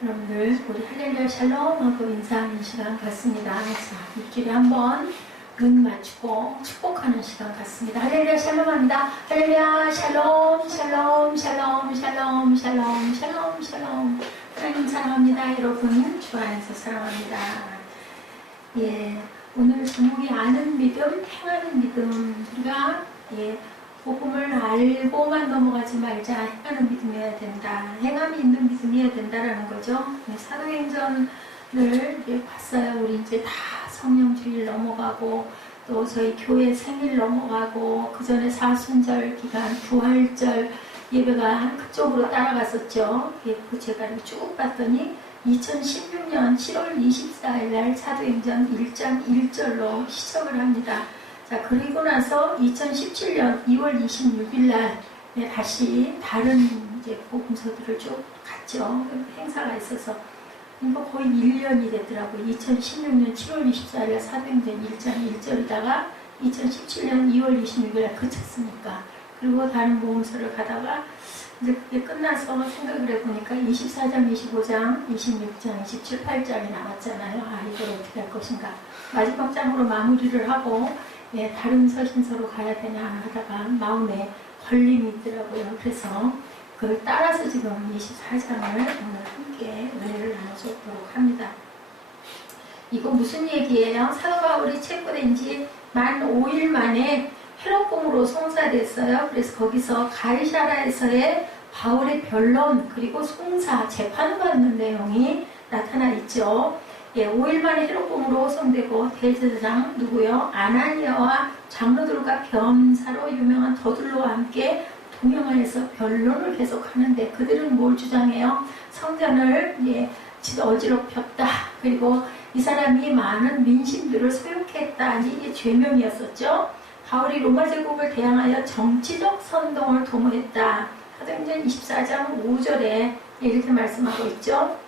여러분들 우리 할렐루야 샬롬하고 인사하는 시간 같습니다. 자, 입길에 한번 눈 맞추고 축복하는 시간 같습니다. 할렐루야 샬롬합니다. 할렐루야 샬롬 샬롬 샬롬 샬롬 샬롬 샬롬 샬롬. 하나님 사랑합니다. 여러분 주 안에서 사랑합니다. 예, 오늘 제목이 아는 믿음, 행하는 믿음. 우리가 복음을 알고만 넘어가지 말자. 행하는 믿음이어야 된다. 행함이 있는 믿음이어야 된다라는 거죠. 사도행전을 봤어요. 우리 이제 다 성령주일 넘어가고 또 저희 교회 생일 넘어가고 그 전에 사순절 기간, 부활절 예배가 그쪽으로 따라갔었죠. 그 제가 쭉 봤더니 2016년 7월 24일 날 사도행전 1장 1절로 시작을 합니다. 자, 그리고 나서 2017년 2월 26일 날 다시 다른 이제 복음서들을 쭉 갔죠. 행사가 있어서. 그러니까 거의 1년이 됐더라고요. 2016년 7월 24일 날 사도행전 1장 1절이다가 2017년 2월 26일 날 그쳤으니까. 그리고 다른 복음서를 가다가 이제 그게 끝나서 생각을 해보니까 24장, 25장, 26장, 27, 8장이 남았잖아요. 아, 이걸 어떻게 할 것인가. 마지막 장으로 마무리를 하고 다른 서신서로 가야 되냐 하다가 마음에 걸림이 있더라고요. 그래서 그걸 따라서 지금 24장을 오늘 함께 은혜를 나눠보도록 합니다. 이거 무슨 얘기예요? 사도 바울이 체포된 지 만 5일 만에 헤롯궁으로 송사됐어요. 그래서 거기서 가이사라에서의 바울의 변론 그리고 송사, 재판받는 내용이 나타나 있죠. 5일 만에 헤롯궁으로 송되고 대제사장 누구요? 아나니아와 장로들과 변사로 유명한 더둘로와 함께 동행하여서 변론을 계속하는데 그들은 뭘 주장해요? 성전을 어지럽혔다. 그리고 이 사람이 많은 민심들을 소욕했다. 이게 죄명이었었죠. 바울이 로마 제국을 대항하여 정치적 선동을 도모했다. 사도행전 24장 5절에 이렇게 말씀하고 있죠.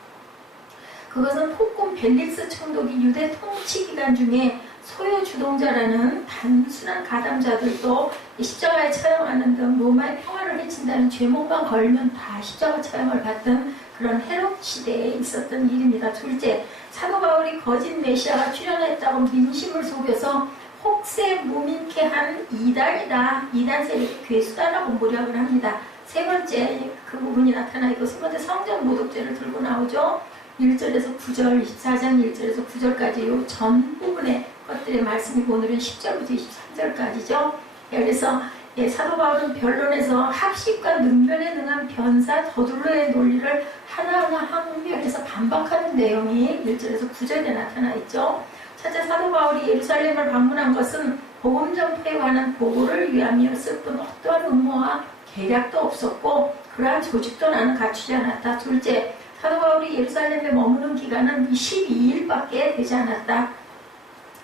그것은 폭군 벨릭스 총독이 유대 통치 기간 중에 소요 주동자라는 단순한 가담자들도 십자가에 처형하는 등 로마의 평화를 해친다는 죄목만 걸면 다 십자가 처형을 받던 그런 헤롯 시대에 있었던 일입니다. 둘째, 사도 바울이 거짓 메시아가 출현했다고 민심을 속여서 혹세 무민케 한 이단이다. 이단 세력의 괴수다라고 모략을 합니다. 세 번째, 그 부분이 나타나 있고 세 번째 성전 모독죄를 들고 나오죠. 1절에서 9절, 24장 1절에서 9절까지 이 전 부분의 것들의 말씀이고 오늘은 10절부터 23절까지죠. 그래서 사도 바울은 변론에서 학식과 능변에 능한 변사 더둘로의 논리를 하나하나 항변해서 반박하는 내용이 1절에서 9절에 나타나 있죠. 첫째, 사도 바울이 예루살렘을 방문한 것은 복음 전파에 관한 보고를 위함이었을 뿐 어떠한 음모와 계략도 없었고 그러한 조직도 나는 갖추지 않았다. 둘째, 사도 바울이 예루살렘에 머무는 기간은 12일밖에 되지 않았다.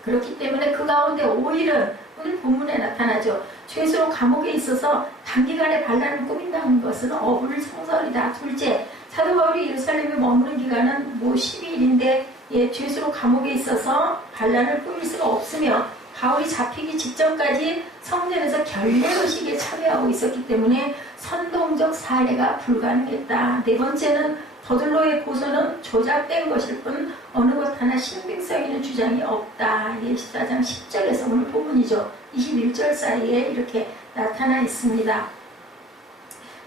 그렇기 때문에 그 가운데 5일은 오늘 본문에 나타나죠. 죄수로 감옥에 있어서 단기간에 반란을 꾸민다는 것은 어불성설이다. 둘째, 사도 바울이 예루살렘에 머무는 기간은 12일인데 죄수로 감옥에 있어서 반란을 꾸밀 수가 없으며 바울이 잡히기 직전까지 성전에서 결례의식에 참여하고 있었기 때문에 선동적 사례가 불가능했다. 네 번째는 더둘로의 고소는 조작된 것일 뿐 어느 것 하나 신빙성 있는 주장이 없다. 14장 10절에서 오늘 본문이죠. 21절 사이에 이렇게 나타나 있습니다.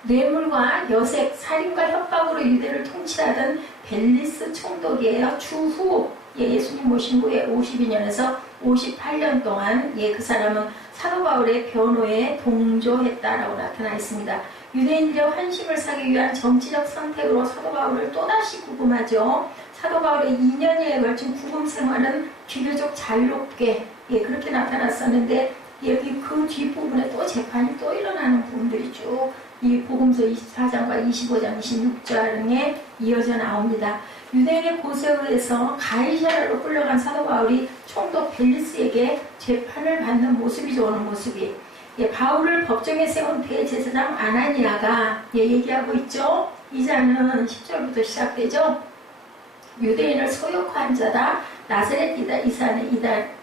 뇌물과 여색, 살인과 협박으로 유대를 통치하던 벨리스 총독이에요. 추후 예수님 모신 후에 52년에서 58년 동안 그 사람은 사도 바울의 변호에 동조했다라고 나타나 있습니다. 유대인들의 환심을 사기 위한 정치적 선택으로 사도 바울을 또다시 구금하죠. 사도 바울의 2년여에 걸친 구금 생활은 비교적 자유롭게 그렇게 나타났었는데 여기 그 뒷부분에 또 재판이 또 일어나는 부분들이 쭉 이 복음서 24장과 25장, 26장에 이어져 나옵니다. 유대인의 고소에 의해서 가이사라로 끌려간 사도 바울이 총독 벨리스에게 재판을 받는 모습이죠. 오는 모습이. 바울을 법정에 세운 대제사장 아나니아가 얘기하고 있죠. 이 자는 10절부터 시작되죠. 유대인을 소욕한 자다. 나사렛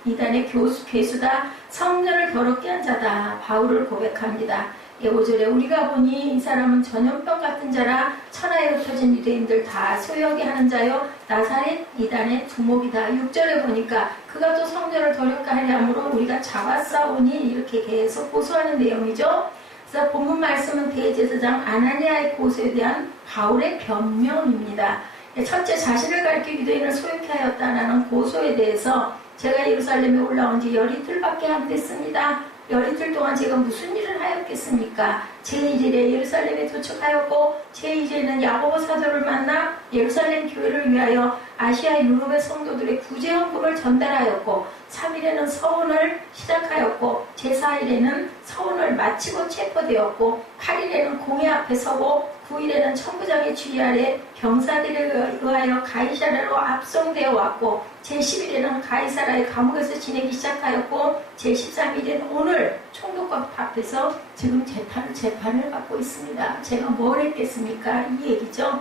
이단의 괴수다. 성전을 더럽게 한 자다. 바울을 고백합니다. 5절에 우리가 보니 이 사람은 전염병 같은 자라 천하에 흩어진 유대인들 다 소유하게 하는 자요 나사렛 이단의 두목이다. 6절에 보니까 그가 또 성전을 더럽게 하려 함으로 우리가 잡았사오니 이렇게 계속 고소하는 내용이죠. 그래서 본문 말씀은 대제사장 아나니아의 고소에 대한 바울의 변명입니다. 첫째, 자신을 가리켜 유대인을 소유케 하였다라는 고소에 대해서 제가 예루살렘에 올라온 지 열이틀밖에 안 됐습니다. 열이틀 동안 제가 무슨 일을 하였겠습니까? 제1일에 예루살렘에 도착하였고 제2일에는 야고보 사도를 만나 예루살렘 교회를 위하여 아시아 유럽의 성도들의 구제 헌금을 전달하였고 3일에는 서원을 시작하였고 제4일에는 서원을 마치고 체포되었고 8일에는 공회 앞에 서고 9일에는 천부장의 주의 아래 병사들에 의하여 가이사라로 압송되어 왔고 제11일에는 가이사라의 감옥에서 지내기 시작하였고 제13일에는 오늘 총독과 앞에서 지금 재판을 받고 있습니다. 제가 뭘 했겠습니까? 이 얘기죠.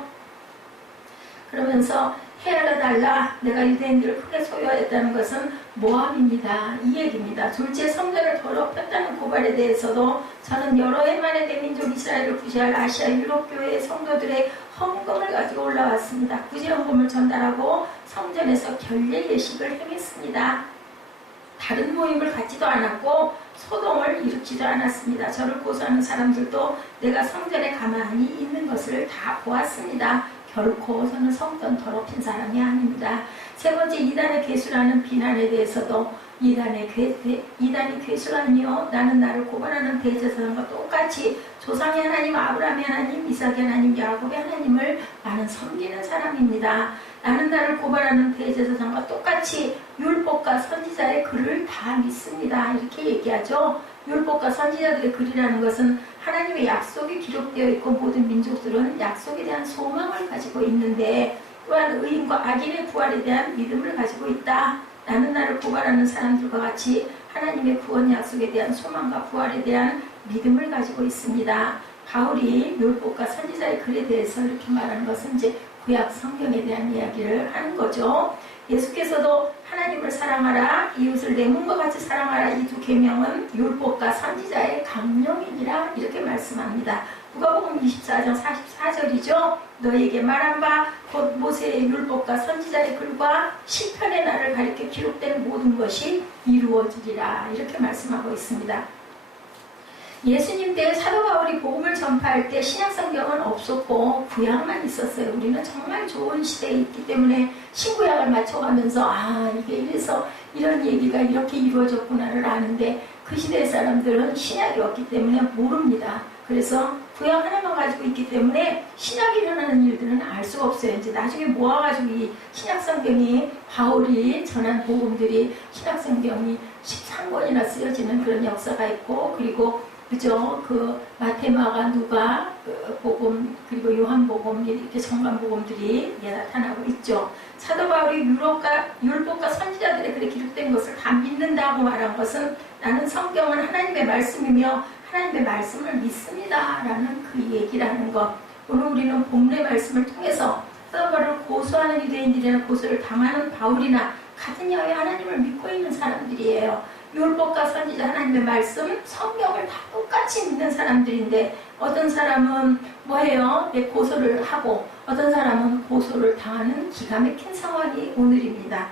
그러면서 헤아려달라 내가 유대인들을 크게 소유하였다는 것은 모함입니다. 이 얘기입니다. 둘째, 성전을 더럽혔다는 고발에 대해서도 저는 여러 해 만에 대민족 이스라엘을 구제할 아시아 유럽 교회의 성도들의 헌금을 가지고 올라왔습니다. 구제 헌금을 전달하고 성전에서 결례 예식을 행했습니다. 다른 모임을 갖지도 않았고 소동을 일으키지도 않았습니다. 저를 고소하는 사람들도 내가 성전에 가만히 있는 것을 다 보았습니다. 결코 저는 성전 더럽힌 사람이 아닙니다. 세 번째, 이단의 괴수라는 비난에 대해서도 이단이 괴수라니요 나는 나를 고발하는 대제사장과 똑같이 조상의 하나님 아브라함의 하나님 이삭의 하나님 야곱의 하나님을 나는 섬기는 사람입니다. 나는 나를 고발하는 대제사장과 똑같이 율법과 선지자의 글을 다 믿습니다. 이렇게 얘기하죠. 율법과 선지자들의 글이라는 것은 하나님의 약속이 기록되어 있고 모든 민족들은 약속에 대한 소망을 가지고 있는데 또한 의인과 악인의 부활에 대한 믿음을 가지고 있다. 나는 나를 고발하는 사람들과 같이 하나님의 구원 약속에 대한 소망과 부활에 대한 믿음을 가지고 있습니다. 바울이 율법과 선지자의 글에 대해서 이렇게 말하는 것은 이제 구약 성경에 대한 이야기를 하는 거죠. 예수께서도 하나님을 사랑하라 이웃을 내 몸과 같이 사랑하라 이 두 계명은 율법과 선지자의 강령이니라 이렇게 말씀합니다. 누가복음 24장 44절이죠. 너에게 말한 바 곧 모세의 율법과 선지자의 글과 시편의 날을 가리켜 기록된 모든 것이 이루어지리라 이렇게 말씀하고 있습니다. 예수님 때 사도 바울이 복음을 전파할 때 신약성경은 없었고 구약만 있었어요. 우리는 정말 좋은 시대에 있기 때문에 신구약을 맞춰가면서 이게 이래서 이런 얘기가 이렇게 이루어졌구나를 아는데 그 시대의 사람들은 신약이 없기 때문에 모릅니다. 그래서 구약 하나만 가지고 있기 때문에 신약이 일어나는 일들은 알 수가 없어요. 이제 나중에 모아가지고 이 신약성경이 바울이 전한 복음들이 신약성경이 13권이나 쓰여지는 그런 역사가 있고 그리고 그죠? 그 마테마가 누가 복음 그리고 요한복음 이렇게 정관복음들이 나타나고 있죠. 사도 바울이 율법과 선지자들의 글에 기록된 것을 다 믿는다고 말한 것은 나는 성경은 하나님의 말씀이며 하나님의 말씀을 믿습니다라는 그 얘기라는 것. 오늘 우리는 본문의 말씀을 통해서 사도 바울을 고소하는 유대인들이나 고소를 당하는 바울이나 같은 여의 하나님을 믿고 있는 사람들이에요. 율법과 선지자 하나님의 말씀, 성경을 다 똑같이 믿는 사람들인데 어떤 사람은 뭐예요? 고소를 하고 어떤 사람은 고소를 당하는 기가 막힌 상황이 오늘입니다.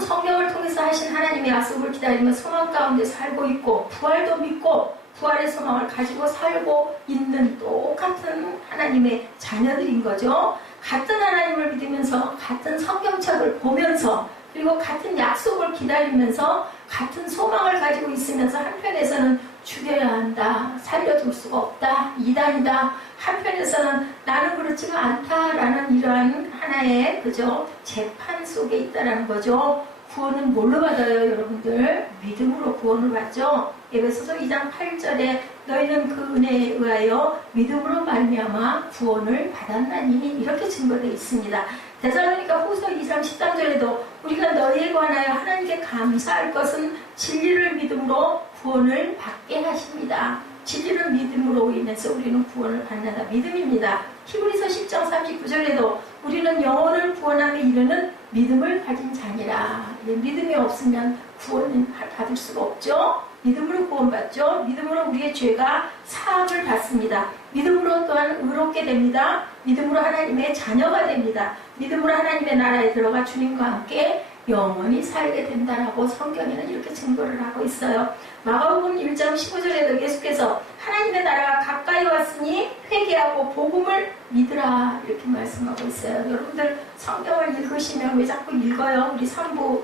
성경을 통해서 하신 하나님의 약속을 기다리며 소망 가운데 살고 있고 부활도 믿고 부활의 소망을 가지고 살고 있는 똑같은 하나님의 자녀들인 거죠. 같은 하나님을 믿으면서 같은 성경책을 보면서 그리고 같은 약속을 기다리면서 같은 소망을 가지고 있으면서 한편에서는 죽여야 한다, 살려둘 수가 없다, 이단이다. 한편에서는 나는 그렇지가 않다라는 이러한 하나의 그죠 재판 속에 있다라는 거죠. 구원은 뭘로 받아요, 여러분들? 믿음으로 구원을 받죠. 에베소서 2장 8절에 너희는 그 은혜에 의하여 믿음으로 말미암아 구원을 받았나니 이렇게 증거되어 있습니다. 데살로니가 후서 2장 13절에도 우리가 너희에 관하여 하나님께 감사할 것은 진리를 믿음으로 구원을 받게 하십니다. 진리를 믿음으로 인해서 우리는 구원을 받는다. 믿음입니다. 히브리서 10장 39절에도 우리는 영혼을 구원함에 이르는 믿음을 가진 자니라. 믿음이 없으면 구원을 받을 수가 없죠. 믿음으로 구원받죠. 믿음으로 우리의 죄가 사함을 받습니다. 믿음으로 또한 의롭게 됩니다. 믿음으로 하나님의 자녀가 됩니다. 믿음으로 하나님의 나라에 들어가 주님과 함께 영원히 살게 된다라고 성경에는 이렇게 증거를 하고 있어요. 마가복음 1장 15절에도 예수께서 하나님의 나라가 가까이 왔으니 회개하고 복음을 믿으라 이렇게 말씀하고 있어요. 여러분들 성경을 읽으시면 왜 자꾸 읽어요? 우리 3부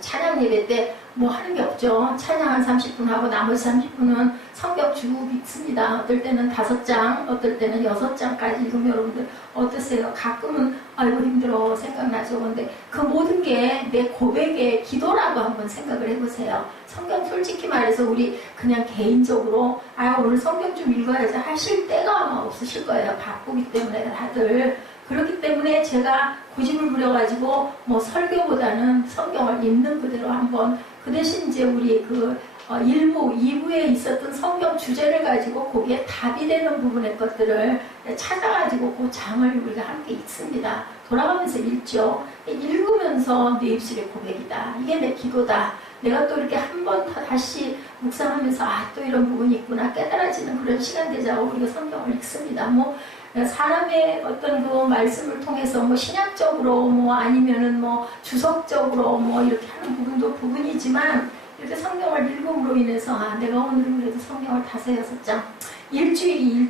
찬양 예배 때 뭐 하는 게 없죠. 찬양 한 30분 하고 나머지 30분은 성경 쭉 읽습니다. 어떨 때는 5장, 어떨 때는 6장까지 읽으면 여러분들 어떠세요? 가끔은 아이고 힘들어 생각나죠. 근데 그 모든 게 내 고백의 기도라고 한번 생각을 해보세요. 성경 솔직히 말해서 우리 그냥 개인적으로 오늘 성경 좀 읽어야지 하실 때가 아마 없으실 거예요. 바쁘기 때문에 다들. 그렇기 때문에 제가 고집을 부려가지고 뭐 설교보다는 성경을 있는 그대로 한번 그 대신 이제 우리 1부, 2부에 있었던 성경 주제를 가지고 거기에 답이 되는 부분의 것들을 찾아가지고 그 장을 우리가 함께 읽습니다. 돌아가면서 읽죠. 읽으면서 내 입술의 고백이다. 이게 내 기도다. 내가 또 이렇게 한 번 다시 묵상하면서 또 이런 부분이 있구나 깨달아지는 그런 시간 되자고 우리가 성경을 읽습니다. 뭐 사람의 어떤 그 말씀을 통해서 뭐 신학적으로 뭐 아니면은 뭐 주석적으로 뭐 이렇게 하는 부분도 부분이지만 이렇게 성경을 읽음으로 인해서 내가 오늘은 그래도 성경을 5-6장 일주일이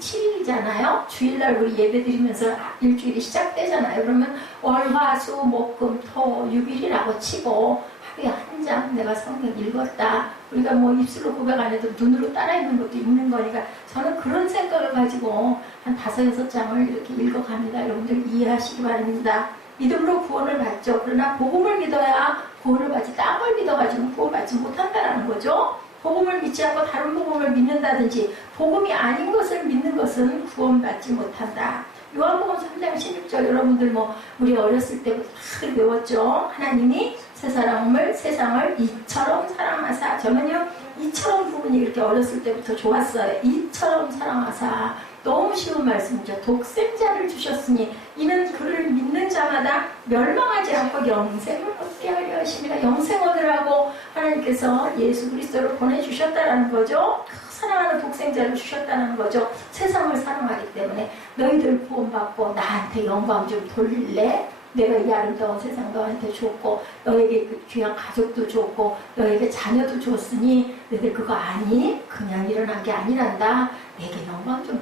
7일이잖아요. 주일날 우리 예배 드리면서 일주일이 시작되잖아요. 그러면 월, 화, 수, 목, 금, 토, 6일이라고 치고 하루에 한 장 내가 성경 읽었다. 우리가 뭐 입술로 고백 안 해도 눈으로 따라 읽는 것도 읽는 거니까 저는 그런 생각을 가지고 한 5-6장을 이렇게 읽어갑니다. 여러분들 이해하시기 바랍니다. 믿음으로 구원을 받죠. 그러나 복음을 믿어야 구원을 받지 딴 걸 믿어가지고 구원받지 못한다는 거죠. 복음을 믿지 않고 다른 복음을 믿는다든지 복음이 아닌 것을 믿는 것은 구원받지 못한다. 요한복음 3장 16절 여러분들 뭐 우리 어렸을 때부터 다 배웠죠. 하나님이 세상을 이처럼 사랑하사. 저는요 이처럼 부분이 이렇게 어렸을 때부터 좋았어요. 이처럼 사랑하사. 너무 쉬운 말씀이죠. 독생자를 주셨으니 이는 그를 믿는 자마다 멸망하지 않고 영생을 얻게 하려 하십니다. 영생 얻으라고 하나님께서 예수 그리스도를 보내주셨다는 거죠. 사랑하는 독생자를 주셨다는 거죠. 세상을 사랑하기 때문에 너희들 구원받고 나한테 영광 좀 돌릴래? 내가 이 아름다운 세상 너한테 줬고 너에게 그 귀한 가족도 줬고 너에게 자녀도 줬으니 너희들 그거 아니? 그냥 일어난 게 아니란다. 내게 영광 좀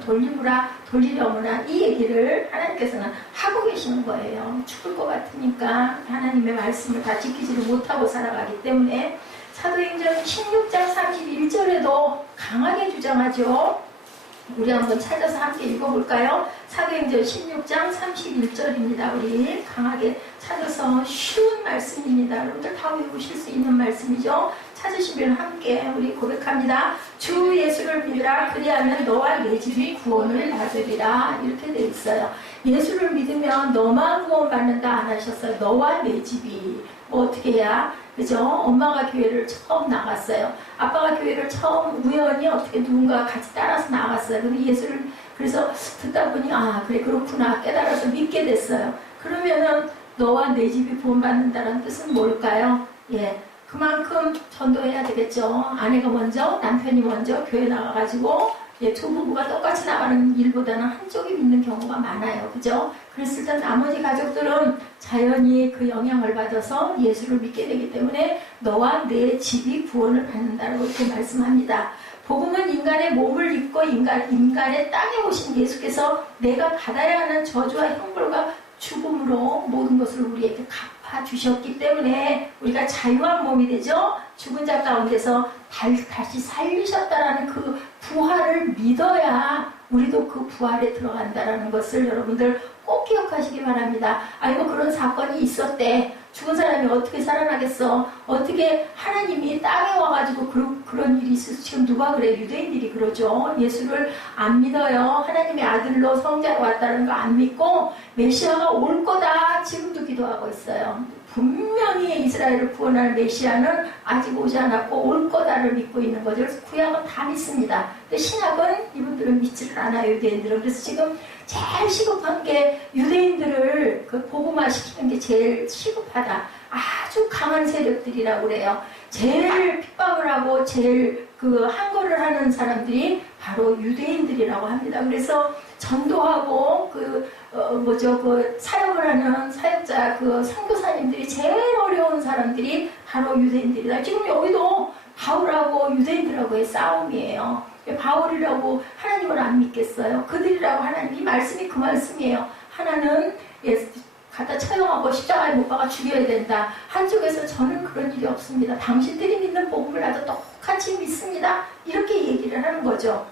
돌리려무나 이 얘기를 하나님께서는 하고 계시는 거예요. 죽을 것 같으니까 하나님의 말씀을 다 지키지를 못하고 살아가기 때문에 사도행전 16장 31절에도 강하게 주장하죠. 우리 한번 찾아서 함께 읽어볼까요? 사도행전 16장 31절입니다. 우리 강하게 찾아서 쉬운 말씀입니다. 여러분들 다 외우실 수 있는 말씀이죠. 찾으시면 함께 우리 고백합니다. 주 예수를 믿으라. 그리하면 너와 내 집이 구원을 받으리라. 이렇게 되어 있어요. 예수를 믿으면 너만 구원받는다 안 하셨어요. 너와 내 집이. 뭐 어떻게 해야? 그죠? 엄마가 교회를 처음 나갔어요. 아빠가 교회를 처음 우연히 어떻게 누군가 같이 따라서 나갔어요. 근데 예수를 그래서 듣다 보니 그래 그렇구나 깨달아서 믿게 됐어요. 그러면은 너와 내 집이 구원받는다는 뜻은 뭘까요? 그만큼 전도해야 되겠죠. 아내가 먼저 남편이 먼저 교회 나가가지고 두 부부가 똑같이 나가는 일보다는 한쪽이 믿는 경우가 많아요. 그죠? 그랬을 때 나머지 가족들은 자연히 그 영향을 받아서 예수를 믿게 되기 때문에 너와 내 집이 구원을 받는다고 이렇게 말씀합니다. 복음은 인간의 몸을 입고 인간의 땅에 오신 예수께서 내가 받아야 하는 저주와 형벌과 죽음으로 모든 것을 우리에게 갚아주셨기 때문에 우리가 자유한 몸이 되죠. 죽은 자 가운데서 다시 살리셨다라는 그 부활을 믿어야 우리도 그 부활에 들어간다라는 것을 여러분들 꼭 기억하시기 바랍니다. 아이고 그런 사건이 있었대. 죽은 사람이 어떻게 살아나겠어? 어떻게 하나님이 땅에 와가지고 그런 일이 있어서 지금 누가 그래? 유대인들이 그러죠. 예수를 안 믿어요. 하나님의 아들로 성자로 왔다는 거 안 믿고 메시아가 올 거다. 지금도 기도하고 있어요. 분명히 이스라엘을 구원할 메시아는 아직 오지 않았고 올 거다를 믿고 있는 거죠. 그래서 구약은 다 믿습니다. 근데 신약은 이분들은 믿지를 않아요. 유대인들은. 그래서 지금 제일 시급한 게 유대인들을 그 복음화시키는 게 제일 시급하다. 아주 강한 세력들이라고 그래요. 제일 핍박을 하고 제일 그 항거를 하는 사람들이 바로 유대인들이라고 합니다. 그래서 전도하고 그 사역을 하는 사역자 그 선교사님들이 제일 어려운 사람들이 바로 유대인들이다. 지금 여기도 바울하고 유대인들하고의 싸움이에요. 바울이라고 하나님을 안 믿겠어요. 그들이라고 하나님, 이 말씀이 그 말씀이에요. 하나는 갖다 처형하고 십자가에 못 박아 죽여야 된다. 한쪽에서 저는 그런 일이 없습니다. 당신들이 믿는 복음을 나도 똑같이 믿습니다. 이렇게 얘기를 하는 거죠.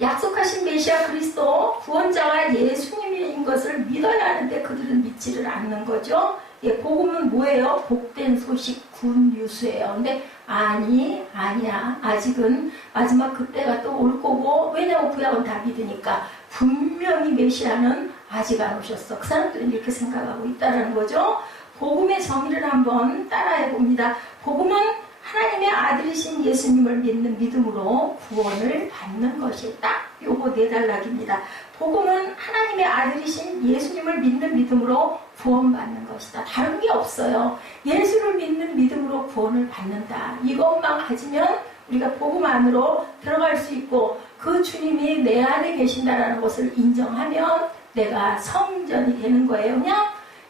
약속하신 메시아 그리스도 구원자가 예수님인 것을 믿어야 하는데 그들은 믿지를 않는 거죠. 복음은 뭐예요? 복된 소식, 굿뉴스예요. 근데 아니야. 아직은 마지막 그때가 또 올 거고, 왜냐면 구약은 다 믿으니까 분명히 메시아는 아직 안 오셨어. 그 사람들은 이렇게 생각하고 있다는 거죠. 복음의 정의를 한번 따라해 봅니다. 복음은 하나님의 아들이신 예수님을 믿는 믿음으로 구원을 받는 것이다. 요거 4단락입니다. 복음은 하나님의 아들이신 예수님을 믿는 믿음으로 구원받는 것이다. 다른 게 없어요. 예수를 믿는 믿음으로 구원을 받는다. 이것만 가지면 우리가 복음 안으로 들어갈 수 있고 그 주님이 내 안에 계신다는 것을 인정하면 내가 성전이 되는 거예요. 그냥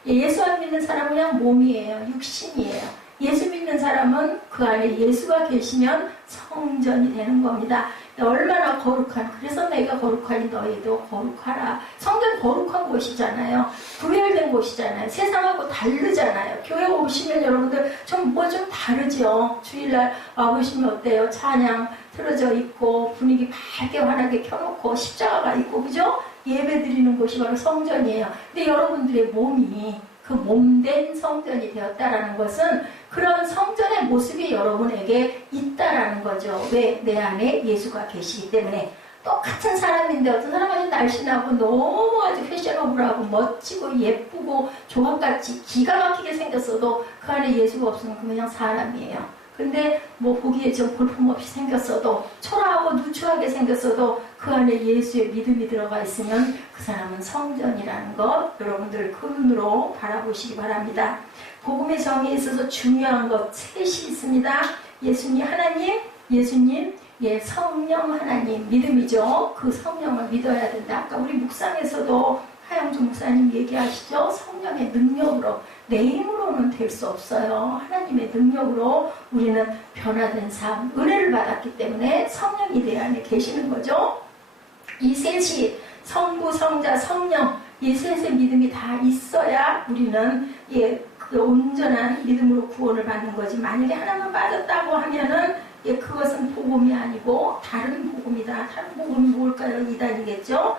예수 안 믿는 사람은 그냥 몸이에요. 육신이에요. 예수 믿는 사람은 그 안에 예수가 계시면 성전이 되는 겁니다. 얼마나 거룩한, 그래서 내가 거룩하니 너희도 거룩하라. 성전 거룩한 곳이잖아요. 구별된 곳이잖아요. 세상하고 다르잖아요. 교회 오시면 여러분들 좀 다르죠. 주일날 와보시면 어때요? 찬양 틀어져 있고 분위기 밝게 환하게 켜놓고 십자가가 있고, 그죠? 예배 드리는 곳이 바로 성전이에요. 근데 여러분들의 몸이 그 몸된 성전이 되었다라는 것은 그런 성전의 모습이 여러분에게 있다라는 거죠. 왜? 내 안에 예수가 계시기 때문에. 똑같은 사람인데 어떤 사람은 아주 날씬하고 너무 아주 패셔너블하고 멋지고 예쁘고 조각같이 기가 막히게 생겼어도 그 안에 예수가 없으면 그냥 사람이에요. 근데 보기에 좀 볼품없이 생겼어도, 초라하고 누추하게 생겼어도 그 안에 예수의 믿음이 들어가 있으면 그 사람은 성전이라는 것 여러분들 그 눈으로 바라보시기 바랍니다. 복음의 정의에 있어서 중요한 것 셋이 있습니다. 예수님 하나님, 예수님, 성령 하나님, 믿음이죠. 그 성령을 믿어야 된다. 아까 우리 묵상에서도 하영주 목사님 얘기하시죠. 성령의 능력으로, 내 힘으로는 될 수 없어요. 하나님의 능력으로 우리는 변화된 삶, 은혜를 받았기 때문에 성령이 내 안에 계시는 거죠. 이 셋이 성부, 성자, 성령, 이 셋의 믿음이 다 있어야 우리는 그 온전한 믿음으로 구원을 받는 거지. 만약에 하나만 빠졌다고 하면은 그것은 복음이 아니고 다른 복음이다. 다른 복음이 뭘까요? 이단이겠죠.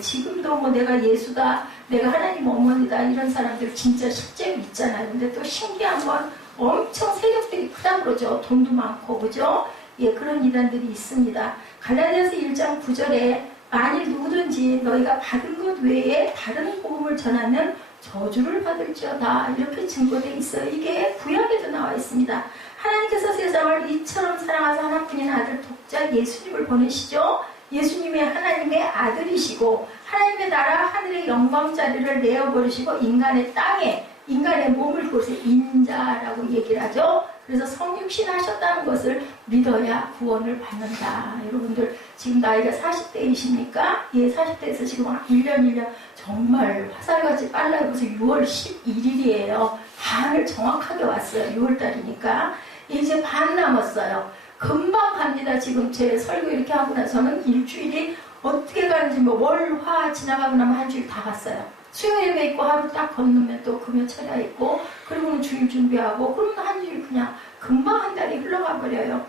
지금도 내가 예수다, 내가 하나님 어머니다, 이런 사람들 진짜 실제로 있잖아요. 근데 또 신기한 건 엄청 세력들이 크다 그러죠. 돈도 많고, 그죠? 그런 이단들이 있습니다. 갈라디아서 1장 9절에 만일 누구든지 너희가 받은 것 외에 다른 복음을 전하면 저주를 받을지어다, 이렇게 증거되어 있어요. 이게 구약에도 나와 있습니다. 하나님께서 세상을 이처럼 사랑하사 하나뿐인 아들 독자 예수님을 보내시죠. 예수님의 하나님의 아들이시고 하나님의 나라 하늘의 영광 자리를 내어버리시고 인간의 땅에, 인간의 몸을 그곳에 인자라고 얘기를 하죠. 그래서 성육신 하셨다는 것을 믿어야 구원을 받는다. 여러분들 지금 나이가 40대이십니까? 40대에서 지금 1년 정말 화살같이 빨라요. 그래서 6월 11일이에요. 반을 정확하게 왔어요. 6월달이니까. 이제 반 남았어요. 금방 갑니다. 지금 제 설교 이렇게 하고 나서는 일주일이 어떻게 가는지 월, 화 지나가고 나면 한 주일 다 갔어요. 수요일 예배 있고 하루 딱 건너면 또 금요 철야 있고, 그리고는 주일 준비하고, 그러면 한 주일 그냥 금방 한 달이 흘러가 버려요.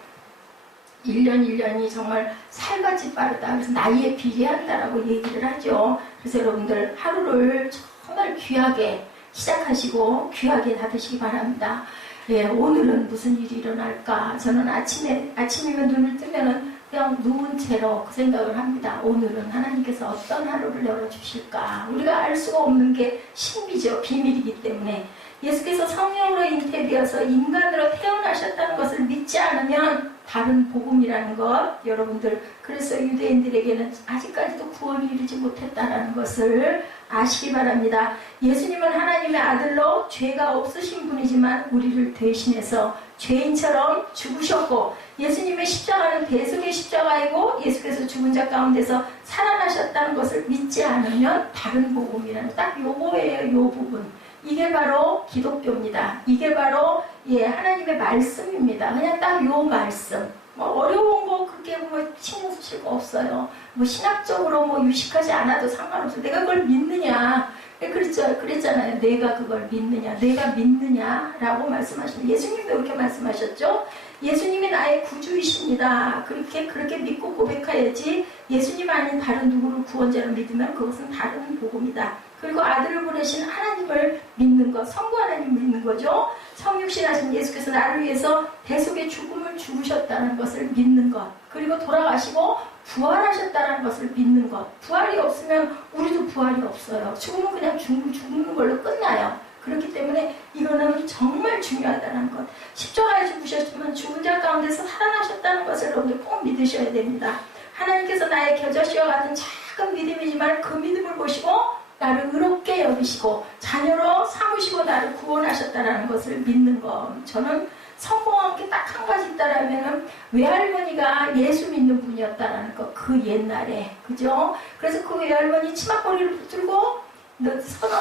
1년이 정말 살같이 빠르다. 그래서 나이에 비례한다라고 얘기를 하죠. 그래서 여러분들 하루를 정말 귀하게 시작하시고 귀하게 닫으시기 바랍니다. 오늘은 무슨 일이 일어날까? 저는 아침이면 눈을 뜨면은 그냥 누운 채로 그 생각을 합니다. 오늘은 하나님께서 어떤 하루를 열어주실까? 우리가 알 수가 없는 게 신비죠. 비밀이기 때문에. 예수께서 성령으로 잉태되어서 인간으로 태어나셨다는 것을 믿지 않으면 다른 복음이라는 것, 여러분들, 그래서 유대인들에게는 아직까지도 구원이 이르지 못했다는 것을 아시기 바랍니다. 예수님은 하나님의 아들로 죄가 없으신 분이지만 우리를 대신해서 죄인처럼 죽으셨고, 예수님의 십자가는 대속의 십자가이고 예수께서 죽은 자 가운데서 살아나셨다는 것을 믿지 않으면 다른 복음이라는, 딱 요거예요. 요 부분. 이게 바로 기독교입니다. 이게 바로 하나님의 말씀입니다. 그냥 딱 요 말씀. 뭐 어려운 거 그렇게 뭐 신경 쓰실 거 없어요. 뭐 신학적으로 뭐 유식하지 않아도 상관없어요. 내가 그걸 믿느냐. 그랬잖아요. 내가 그걸 믿느냐. 내가 믿느냐라고 말씀하시는, 예수님도 그렇게 말씀하셨죠. 예수님이 나의 구주이십니다. 그렇게 믿고 고백해야지. 예수님 아닌 다른 누구를 구원자로 믿으면 그것은 다른 복음이다. 그리고 아들을 보내신 하나님을 믿는 것, 성부 하나님을 믿는 거죠. 성육신하신 예수께서 나를 위해서 대속의 죽음을 죽으셨다는 것을 믿는 것, 그리고 돌아가시고 부활하셨다는 것을 믿는 것. 부활이 없으면 우리도 부활이 없어요. 죽으면 그냥 죽는 걸로 끝나요. 그렇기 때문에 이거는 정말 중요하다는 것. 십자가에 죽으셨지만 죽은 자 가운데서 살아나셨다는 것을 여러분들 꼭 믿으셔야 됩니다. 하나님께서 나의 겨자씨와 같은 작은 믿음이지만 그 믿음을 보시고 나를 의롭게 여기시고 자녀로 삼으시고 나를 구원하셨다는 것을 믿는 것. 저는 성공한 게 딱 한 가지 있다라면 외할머니가 예수 믿는 분이었다라는 것. 그 옛날에, 그죠? 그래서 그 외할머니 치마꼬리를 붙들고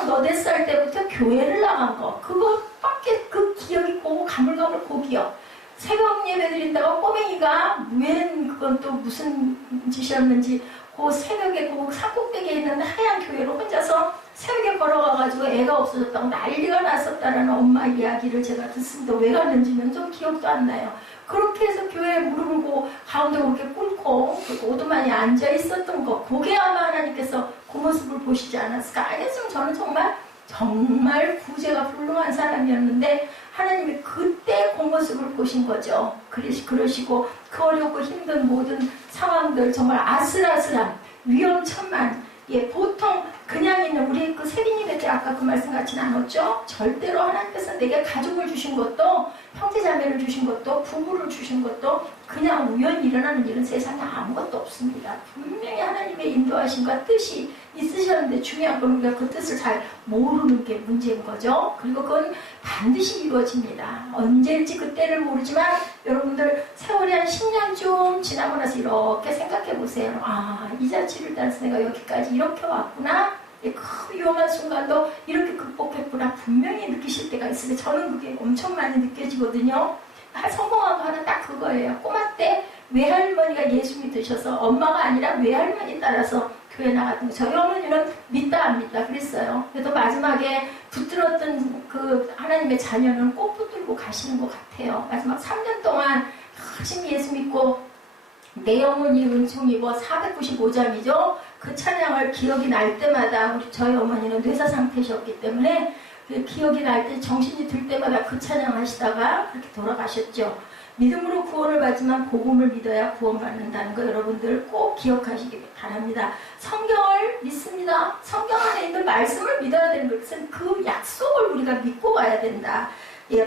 너댓 살 때부터 교회를 나간 거, 그거밖에 그 기억이 가물가물 기억. 새벽 예배 드린다고 꼬맹이가 그건 또 무슨 짓이었는지 그 새벽에 그 산꼭대기에 있는 하얀 교회로 혼자서 새벽에 걸어가가지고 애가 없어졌다고 난리가 났었다라는 엄마 이야기를 제가 듣습니다. 왜 갔는지는 좀 기억도 안 나요. 그렇게 해서 교회에 무릎을 고 가운데 그렇게 꿇고 오두만이 앉아 있었던 거, 그게 아마 하나님께서 그 모습을 보시지 않았을까. 아니었으면 저는 정말 구제가 불능한 사람이었는데 하나님이 그때 그 모습을 보신 거죠. 그러시고 그 어렵고 힘든 모든 상황들, 정말 아슬아슬한 위험천만, 보통 그냥 있는 우리 그 세빈님한테 아까 그 말씀 같지는 않았죠? 절대로 하나님께서 내게 가족을 주신 것도, 형제자매를 주신 것도, 부부를 주신 것도 그냥 우연히 일어나는 일은 세상에 아무것도 없습니다. 분명히 하나님의 인도하심과 뜻이 있으셨는데 중요한 건 우리가 그 뜻을 잘 모르는 게 문제인 거죠. 그리고 그건 반드시 이루어집니다. 언제일지 그때를 모르지만 여러분들 세월이 한 10년쯤 지나고 나서 이렇게 생각해 보세요. 아, 이 자취를 따라서 내가 여기까지 이렇게 왔구나. 그 위험한 순간도 이렇게 극복했구나. 분명히 느끼실 때가 있으면 저는 그게 엄청 많이 느껴지거든요. 성공한 거 하나 딱 그거예요. 꼬마 때 외할머니가 예수 믿으셔서 엄마가 아니라 외할머니 따라서 교회 나갔던 거. 저희 어머니는 믿다 안 믿다 그랬어요. 그래도 마지막에 붙들었던 그 하나님의 자녀는 꼭 붙들고 가시는 것 같아요. 마지막 3년 동안 열심히 예수 믿고 내 영혼이 은총이고 495장이죠. 그 찬양을 기억이 날 때마다 저희 어머니는 뇌사 상태셨기 때문에 기억이 날 때, 정신이 들 때마다 그 찬양 하시다가 그렇게 돌아가셨죠. 믿음으로 구원을 받지만 복음을 믿어야 구원받는다는 거 여러분들 꼭 기억하시기 바랍니다. 성경을 믿습니다. 성경 안에 있는 말씀을 믿어야 되는 것은 그 약속을 우리가 믿고 가야 된다.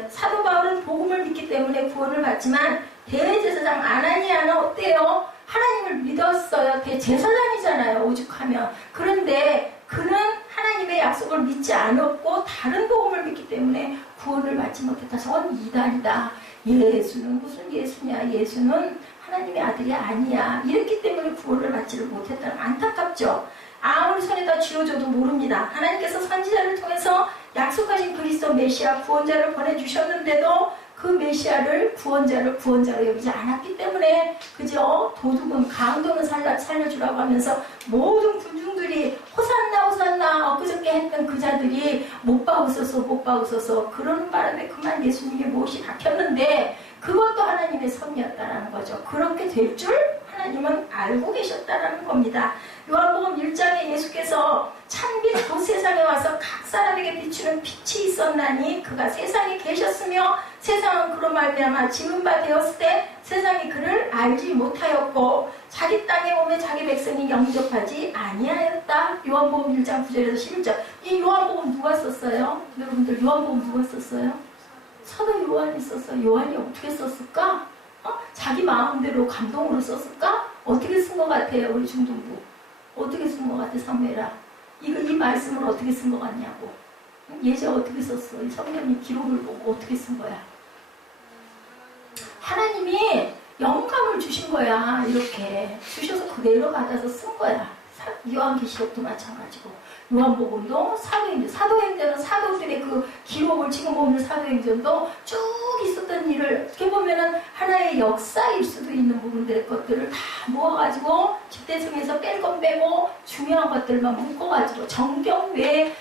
사도 바울은 복음을 믿기 때문에 구원을 받지만 대제사장 아나니아는 어때요? 하나님을 믿었어요. 대제사장이잖아요. 오죽하면. 그런데 그는 하나님의 약속을 믿지 않았고 다른 복음을 믿기 때문에 구원을 받지 못했다. 저건 이단이다. 예수는 무슨 예수냐. 예수는 하나님의 아들이 아니야. 이랬기 때문에 구원을 받지를 못했다는, 안타깝죠. 아무리 손에다 쥐어줘도 모릅니다. 하나님께서 선지자를 통해서 약속하신 그리스도 메시아 구원자를 보내주셨는데도 그 메시아를 구원자로 여기지 않았기 때문에, 그죠? 도둑은 강도는 살려주라고 하면서 모든 군중들이 호산나 엊그저께 했던 그 자들이 못 박으소서 그러는 바람에 그만 예수님의 못이 박혔는데 그것도 하나님의 섭리였다라는 거죠. 그렇게 될 줄 하나님은 알고 계셨다라는 겁니다. 요한복음 1장에 예수께서 참빛 그 세상에 와서 각 사람에게 비추는 빛이 있었나니 그가 세상에 계셨으며 세상은 그로 말미암아 지은 바 되었을 때 세상이 그를 알지 못하였고 자기 땅에 오매 자기 백성이 영접하지 아니하였다. 요한복음 1장 9절에서 11절. 이 요한복음 누가 썼어요? 여러분들 요한복음 누가 썼어요? 사도 요한이 썼어요. 요한이 어떻게 썼을까? 자기 마음대로 감동으로 썼을까? 어떻게 쓴 것 같아요? 우리 중등부 어떻게 쓴 것 같아? 사무엘아, 이 말씀을 어떻게 쓴 것 같냐고. 예제 어떻게 썼어? 이 성경의 기록을 보고 어떻게 쓴 거야? 하나님이 영감을 주신 거야. 이렇게 주셔서 그대로 받아서 쓴 거야. 요한계시록도 마찬가지고 요한복음도 사도행전은 사도들의 그 기록을 지금 보면 사도행전도 쭉 있었던 일을 어떻게 보면은 하나의 역사일 수도 있는 부분들의 것들을 다 모아가지고 집대성에서 뺄 건 빼고 중요한 것들만 묶어가지고 성경 외에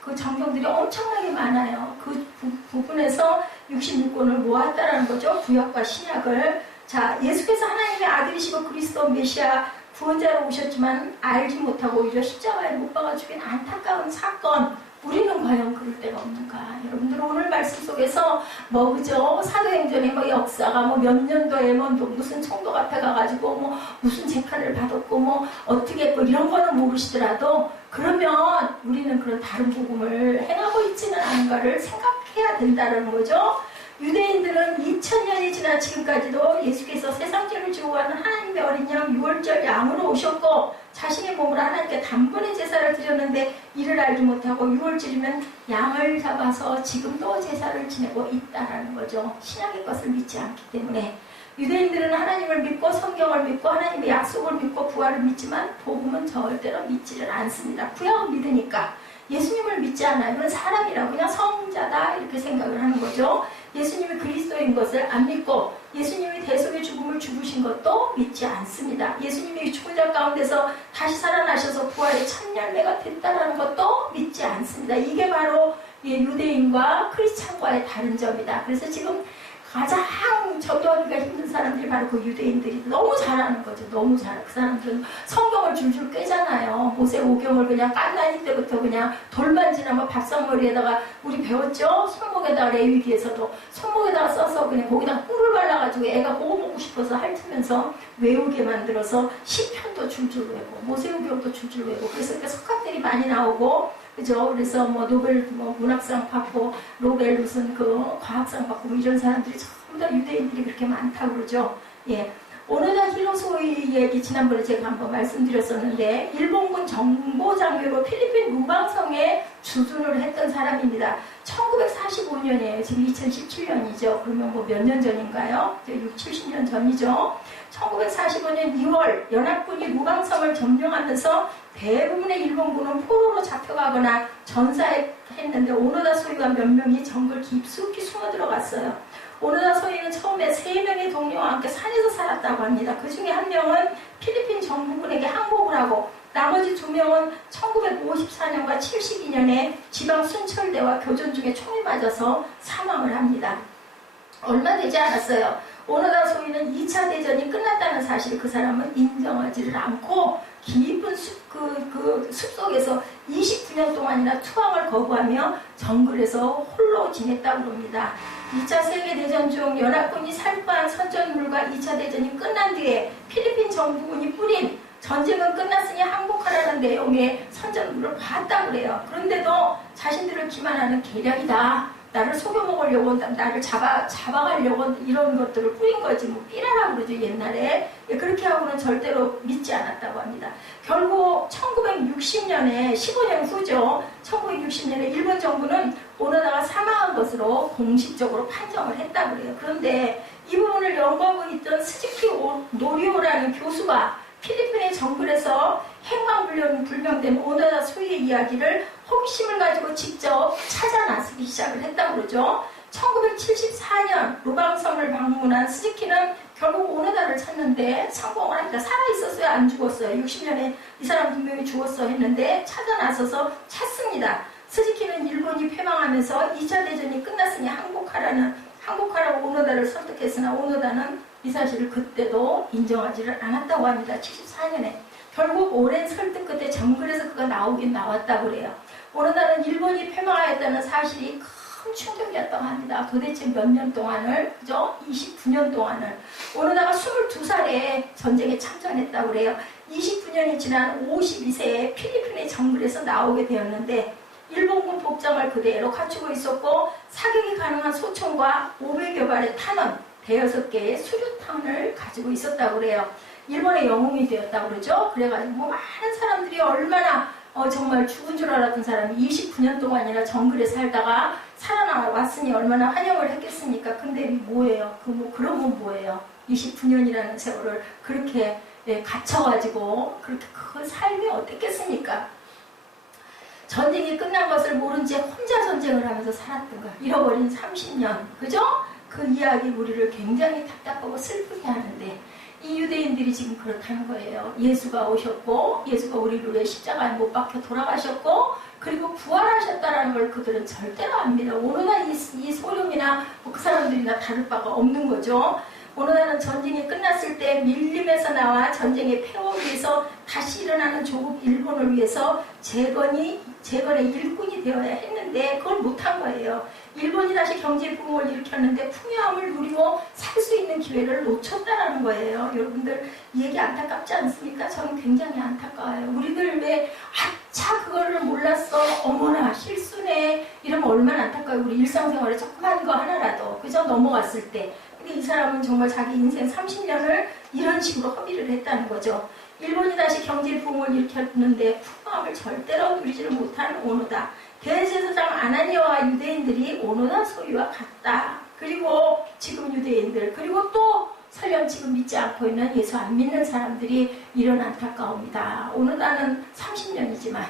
그 정경들이 엄청나게 많아요. 그 부분에서 66권을 모았다라는 거죠. 구약과 신약을. 자, 예수께서 하나님의 아들이시고 그리스도 메시아 구원자로 오셨지만 알지 못하고 오히려 십자가에 못 박아 죽인 안타까운 사건. 우리는 과연 그럴 때가 없는가? 여러분들 오늘 말씀 속에서 그죠? 사도행전의 역사가 몇 년도에 무슨 총독 앞에 가가지고 무슨 재판을 받았고 어떻게 했고 이런 거는 모르시더라도 그러면 우리는 그런 다른 복음을 행하고 있지는 않은가를 생각해야 된다는 거죠. 유대인들은 2000년이 지난 지금까지도 예수께서 세상 죄를 지고 가는 하나님의 어린 양 유월절 양으로 오셨고 자신의 몸으로 하나님께 단번에 제사를 드렸는데 이를 알지 못하고 유월절이면 양을 잡아서 지금도 제사를 지내고 있다라는 거죠. 신약의 것을 믿지 않기 때문에 유대인들은 하나님을 믿고 성경을 믿고 하나님의 약속을 믿고 부활을 믿지만 복음은 절대로 믿지를 않습니다. 구약을 믿으니까 예수님을 믿지 않아요. 그건 사람이라고 그냥 성자다 이렇게 생각을 하는 거죠. 예수님이 그리스도인 것을 안 믿고 예수님이 대속의 죽음을 죽으신 것도 믿지 않습니다. 예수님이 죽은 자 가운데서 다시 살아나셔서 부활의 첫 열매가 됐다는 것도 믿지 않습니다. 이게 바로 유대인과 크리스찬과의 다른 점이다. 그래서 지금 가장 전도하기가 힘든 사람들이 바로 그 유대인들이 너무 잘하는 거죠. 너무 잘해. 그 사람들은 성경을 줄줄 꿰잖아요. 모세오경을 그냥 깐나니 때부터 그냥 돌만 지나면 밥상머리에다가 우리 배웠죠? 손목에다가 레위기에서도 손목에다가 써서 그냥 거기다 꿀을 발라가지고 애가 그거 먹고 싶어서 핥으면서 외우게 만들어서 시편도 줄줄 외고 모세오경도 줄줄 외고 그래서 이렇게 석학들이 많이 나오고 그죠? 그래서 노벨 문학상 받고 노벨 무슨 과학상 받고 이런 사람들이 전부 다 유대인들이 그렇게 많다고 그러죠. 예. 오노다 히로소이 얘기 지난번에 제가 한번 말씀드렸었는데 일본군 정보장교로 필리핀 루방성에 주둔을 했던 사람입니다. 1945년에 지금 2017년이죠. 그러면 몇 년 전인가요? 60, 70년 전이죠. 1945년 2월 연합군이 루방성을 점령하면서 대부분의 일본군은 포로로 잡혀가거나 전사했는데 오노다 소이가 몇 명이 정글 깊숙이 숨어 들어갔어요. 오노다 소이는 처음에 3명의 동료와 함께 산에서 살았다고 합니다. 그 중에 한 명은 필리핀 정부군에게 항복을 하고 나머지 2명은 1954년과 72년에 지방 순찰대와 교전 중에 총에 맞아서 사망을 합니다. 얼마 되지 않았어요. 오노다 소이는 2차 대전이 끝났다는 사실을 그 사람은 인정하지를 않고 깊은 숲속에서 29년 동안이나 투항을 거부하며 정글에서 홀로 지냈다고 합니다. 2차 세계대전 중 연합군이 살포한 선전물과 2차 대전이 끝난 뒤에 필리핀 정부군이 뿌린 전쟁은 끝났으니 항복하라는 내용의 선전물을 봤다고 그래요. 그런데도 자신들을 기만하는 계략이다. 나를 속여먹으려고, 나를 잡아가려고 이런 것들을 뿌린 거지. 삐라라고 그러죠, 옛날에. 그렇게 하고는 절대로 믿지 않았다고 합니다. 결국 1960년에, 15년 후죠. 1960년에 일본 정부는 오노다가 사망한 것으로 공식적으로 판정을 했다고 그래요. 그런데 이 부분을 연구하고 있던 스즈키 노리오라는 교수가 필리핀의 정글에서 행방불명된 오노다 소이의 이야기를 호기심을 가지고 직접 찾아 나서기 시작을 했다고 그러죠. 1974년 루방섬을 방문한 스즈키는 결국 오노다를 찾는데 성공을 합니다. 살아있었어요? 안 죽었어요? 60년에 이 사람 분명히 죽었어 했는데 찾아 나서서 찾습니다. 스즈키는 일본이 패망하면서 2차 대전이 끝났으니 항복하라고 오노다를 설득했으나 오노다는 이 사실을 그때도 인정하지를 않았다고 합니다. 74년에. 결국 오랜 설득 끝에 정글에서 그가 나오긴 나왔다고 그래요. 어느 날은 일본이 패망하였다는 사실이 큰 충격이었다고 합니다. 도대체 몇 년 동안을, 그죠? 29년 동안을. 어느 날가 22살에 전쟁에 참전했다고 그래요. 29년이 지난 52세에 필리핀의 정글에서 나오게 되었는데 일본군 복장을 그대로 갖추고 있었고 사격이 가능한 소총과 500여 발의 탄원, 대여섯 개의 수류탄을 가지고 있었다고 그래요. 일본의 영웅이 되었다고 그러죠. 그래가지고 뭐 많은 사람들이 얼마나 정말 죽은 줄 알았던 사람이 29년 동안이나 정글에 살다가 살아나왔으니 얼마나 환영을 했겠습니까? 근데 뭐예요? 그러면 뭐예요? 29년이라는 세월을 그렇게 갇혀가지고 그렇게 그 삶이 어땠겠습니까? 전쟁이 끝난 것을 모른 채 혼자 전쟁을 하면서 살았던 거. 잃어버린 30년. 그죠? 그 이야기 우리를 굉장히 답답하고 슬프게 하는데 이 유대인들이 지금 그렇다는 거예요. 예수가 오셨고 예수가 우리를 위해 십자가에 못 박혀 돌아가셨고 그리고 부활하셨다는 걸 그들은 절대로 압니다. 오늘날 이 소룡이나 그 사람들이나 다를 바가 없는 거죠. 어느 날은 전쟁이 끝났을 때 밀림에서 나와 전쟁의 폐허를 위해서 다시 일어나는 조국 일본을 위해서 재건의 일꾼이 되어야 했는데 그걸 못한 거예요. 일본이 다시 경제 붐을 일으켰는데 풍요함을 누리고 살 수 있는 기회를 놓쳤다라는 거예요. 여러분들 이 얘기 안타깝지 않습니까? 저는 굉장히 안타까워요. 우리들 왜 아차 그거를 몰랐어 어머나 실수네 이러면 얼마나 안타까워요. 우리 일상생활에 조그만 거 하나라도 그죠? 넘어갔을 때 근데 이 사람은 정말 자기 인생 30년을 이런 식으로 허비를 했다는 거죠. 일본이 다시 경제 붐을 일으켰는데 풍요함을 절대로 누리지를 못하는 오노다. 대제사장 아나니아와 유대인들이 오노다 소유와 같다. 그리고 지금 유대인들 그리고 또 설령 지금 믿지 않고 있는 예수 안 믿는 사람들이 이런 안타까움이다. 오노다는 30년이지만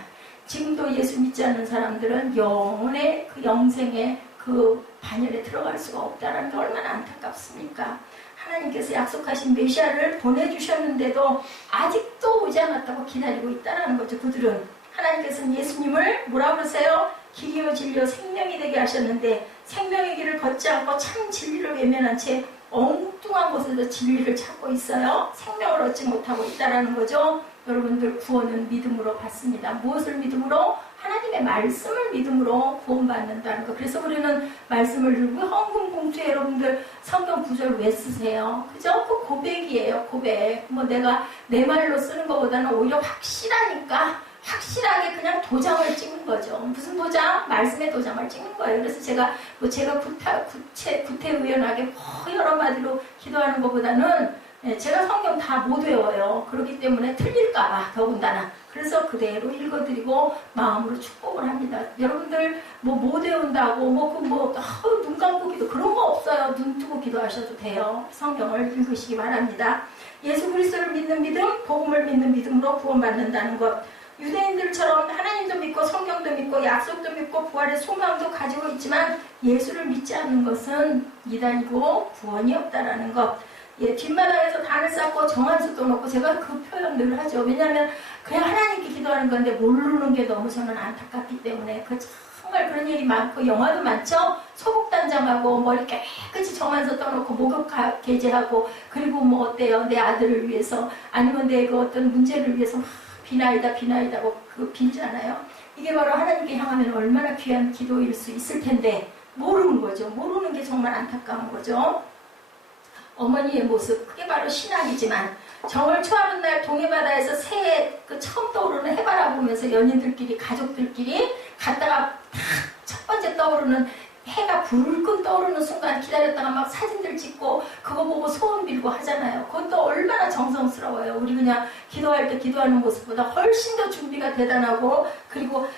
지금도 예수 믿지 않는 사람들은 영혼의 그 영생의 그 반열에 들어갈 수가 없다는 게 얼마나 안타깝습니까? 하나님께서 약속하신 메시아를 보내주셨는데도 아직도 오지 않았다고 기다리고 있다는 거죠. 그들은 하나님께서는 예수님을 뭐라고 그러세요? 길이요 진리요 생명이 되게 하셨는데 생명의 길을 걷지 않고 참 진리를 외면한 채 엉뚱한 곳에서 진리를 찾고 있어요. 생명을 얻지 못하고 있다는 거죠. 여러분들 구원은 믿음으로 받습니다. 무엇을 믿음으로? 하나님의 말씀을 믿음으로 구원받는다는 거. 그래서 우리는 말씀을 들고 헌금 봉투에 여러분들 성경 구절 왜 쓰세요? 그죠? 그 고백이에요. 고백. 뭐 내가 내 말로 쓰는 것보다는 오히려 확실하니까 확실하게 그냥 도장을 찍는 거죠. 무슨 도장? 말씀의 도장을 찍는 거예요. 그래서 제가 구태의연하게 여러 마디로 기도하는 것보다는 제가 성경 다 못 외워요. 그렇기 때문에 틀릴까봐 더군다나. 그래서 그대로 읽어드리고 마음으로 축복을 합니다. 여러분들 못 외운다고 눈 감고 기도 그런 거 없어요. 눈 뜨고 기도하셔도 돼요. 성경을 읽으시기 바랍니다. 예수 그리스도를 믿는 믿음, 복음을 믿는 믿음으로 구원받는다는 것. 유대인들처럼 하나님도 믿고 성경도 믿고 약속도 믿고 부활의 소망도 가지고 있지만 예수를 믿지 않는 것은 이단이고 구원이 없다라는 것. 뒷마당에서 단을 쌓고 정한수도 놓고 제가 그 표현 늘 하죠. 왜냐하면 그냥 하나님께 기도하는 건데 모르는 게 너무 저는 안타깝기 때문에 정말 그런 얘기 많고 영화도 많죠. 소복단장하고 머리 깨끗이 정한수 떠놓고 목욕 게재하고 그리고 뭐 어때요? 내 아들을 위해서 아니면 내 그 어떤 문제를 위해서 비나이다고 그거 빌잖아요. 이게 바로 하나님께 향하면 얼마나 귀한 기도일 수 있을 텐데 모르는 거죠. 모르는 게 정말 안타까운 거죠. 어머니의 모습, 그게 바로 신앙이지만 정월 초하는 날 동해바다에서 새해 처음 떠오르는 해 바라보면서 연인들끼리 가족들끼리 갔다가 첫 번째 떠오르는 해가 불끈 떠오르는 순간 기다렸다가 막 사진들 찍고 그거 보고 소원 빌고 하잖아요. 그것도 얼마나 정성스러워요. 우리 그냥 기도할 때 기도하는 모습보다 훨씬 더 준비가 대단하고 그리고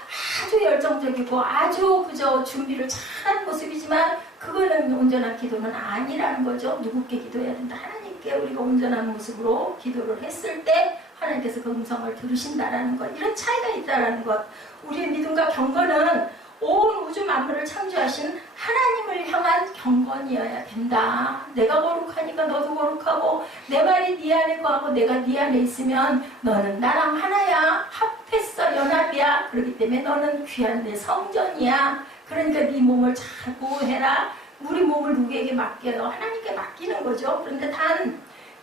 아주 열정적이고 아주 그저 준비를 잘한 모습이지만 그거는 온전한 기도는 아니라는 거죠. 누구께 기도해야 된다? 하나님께 우리가 온전한 모습으로 기도를 했을 때 하나님께서 그 음성을 들으신다라는 것. 이런 차이가 있다라는 것. 우리의 믿음과 경건은 온 우주 만물을 창조하신 하나님을 향한 경건이어야 된다. 내가 거룩하니까 너도 거룩하고 내 말이 네 안에 거하고 내가 네 안에 있으면 너는 나랑 하나야. 합했어. 연합이야. 그렇기 때문에 너는 귀한 내 성전이야. 그러니까 네 몸을 잘 보호해라. 우리 몸을 누구에게 맡겨요? 하나님께 맡기는 거죠. 그런데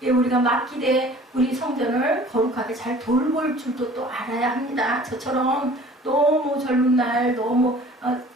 우리가 맡기되 우리 성전을 거룩하게 잘 돌볼 줄도 또 알아야 합니다. 저처럼 너무 젊은 날 너무